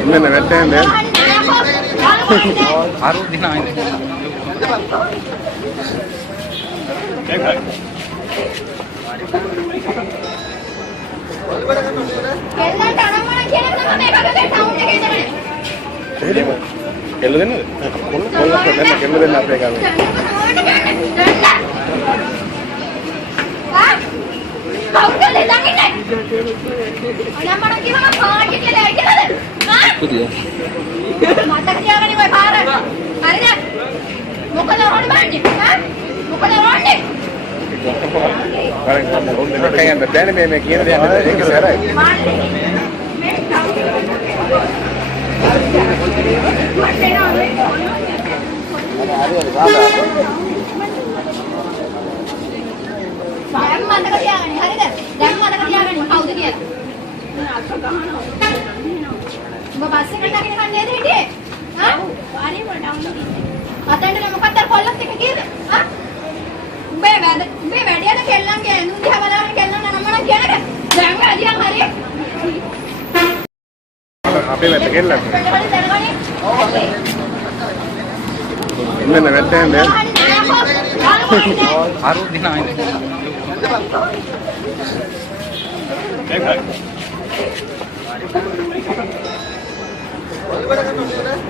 ඉන්න නැත්තේ ආරු දිනා කෙල්ලන්ට අනම්මන කියලා තමයි මේකගේ සවුන්ඩ් එක ඉදරනේ. එහෙම කෙල්ල දෙන්නද? කොල්ල දෙන්න කෙල්ල දෙන්න අපේ ගාවේ. කවුද දෙන්නේ? අනම්මන කියවම පාටි කියලා ඇයිද? හා? පුතිය. මට කියාගනි ඔය පාර. හරිද? මොකද ඕනේ බන්නේ? හා? මොකද ඕනේ? කයන් දැන මේ කියන දේ අහන්න ඒක සරයි. සයම් මතක තියාගන්න හරිද? දැන් මතක තියාගන්න කවුද කියලා. ඔබ බස් එකට නැගිටින්න කන්නේ හිටියේ? හා? පාරේ වල ඩවුන්ලෝඩ් ඉන්නේ. අතෙන්ද මොකක්ද කොල්ලත් එක කියන්නේ? හා? උඹේ වැඩියද කෙල්ලන්ගේ ඇඳුම් දිහා බලාගෙන කෙල්ලන් නම්මන කියන්නේ දැන් වැඩියන් හරි අපේ වැට කෙල්ලන් ඉන්න නැත්තේ ආරු දිනා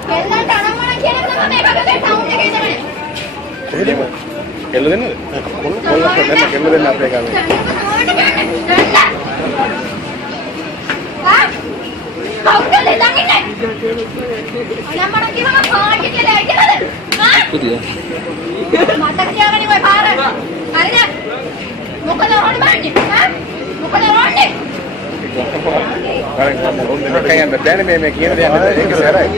කෙල්ලන්ට අනම්මන කියලා තමයි මේකගේ සවුන්ඩ් එක ඉදරනේ. එහෙම කෙල්ල දෙන්නද? කොල්ල දෙන්න කෙල්ල දෙන්න අපේ ගාවේ. කවුද දෙන්නේ? අනම්මන කියවම පාටි කියලා ඇයිද? හා? පුතිය. මට කියාගනි ඔය පාර. හරිද? මොකද ඕනේ බන්නේ? හා? මොකද ඕනේ? කයන් දැන මේ කියන දේ අහන්න ඒක සරයි.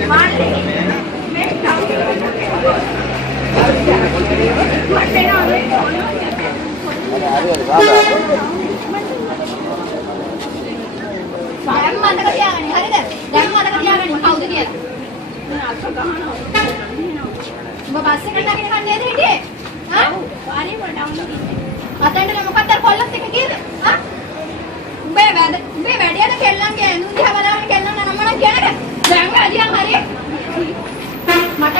සයම් මතක තියාගන්න හරිද? දැන් මතක තියාගන්න කවුද කියලා. ඔබ බස් එකට නැගිටින්න කන්නේ හිටියේ? හා? පාරේ වල ඩවුන්ලෝඩ් ඉන්නේ. අතෙන්ද මොකක්ද කොල්ලත් එක කියන්නේ? හා? උඹේ වැඩියද කෙල්ලන්ගේ ඇඳුම් දිහා බලාගෙන කෙල්ලන් නම්මන කියන්නේ දැන් වැඩියන් හරි